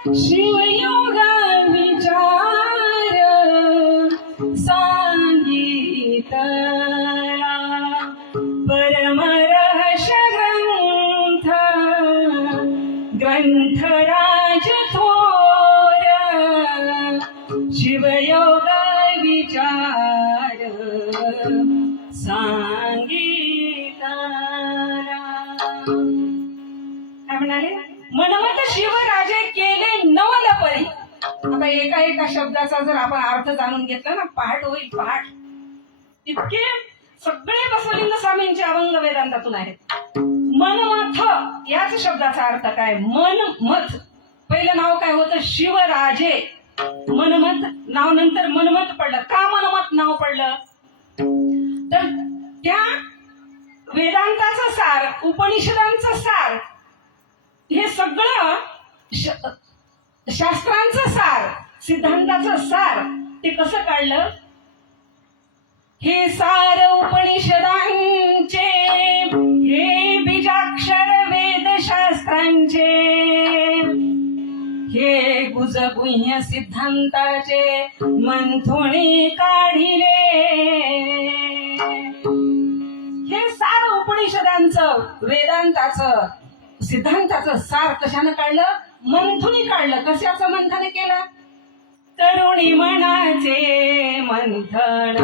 शिवयोगा विचार सांगितला परमरहस्य ग्रंथराज थोर शिवयोगा विचार सांगितला। काय म्हणाले? मनमत शिवराजे केले नवल परी। आता एका एका शब्दाचा जर आपण अर्थ जाणून घेतला ना, पहाट होईल पहाट। इतके सगळे बसवलिंग स्वामींचे अभंग वेदांतातून आहेत। मनमथ याच शब्दाचा अर्थ काय? मनमथ पहिलं नाव काय होतं? शिवराजे। मनमथ नाव नंतर मनमथ पडलं। का मनमथ नाव पडलं? तर त्या वेदांताचं सार, उपनिषदांचं सार, हे सगळं शास्त्रांचं सार, सिद्धांताचं सार ते कसं काढलं? हे सार उपनिषदांचे, हे बीजाक्षर वेदशास्त्रांचे, हे गुजगुह्य सिद्धांताचे मंथुणी काढिले। हे सार उपनिषदांचं, वेदांताचं, सिद्धांताचं सार कशानं काढलं? मंथुनी काढलं। कशाचं मंथन केलं? तरुणी मनाचे मंथन